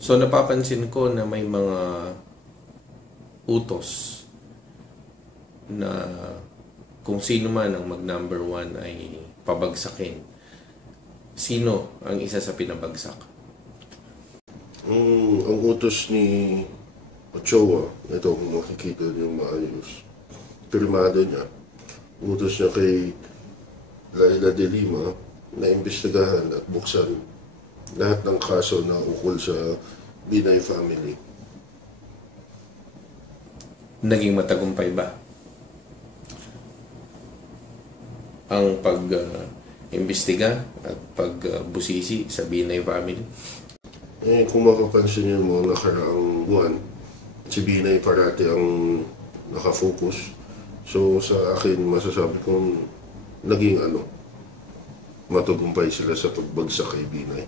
So napapansin ko na may mga utos na kung sino man ang mag-number one ay pabagsakin. Sino ang isa sa pinabagsak? Ang utos ni Ochoa, ito kung makikita niyo maayos, pirmado niya, utos niya kay Laila de Lima na imbestigahan at buksan lahat ng kaso na ukol sa Binay family. Naging matagumpay ba ang pag-imbestiga at pagbusisi sa Binay family? Kung mapapansin niyo mo nakaraang buwan, si Binay parati ang nakafocus. So sa akin, masasabi kong naging matagumpay sila sa pagbagsak kay Binay.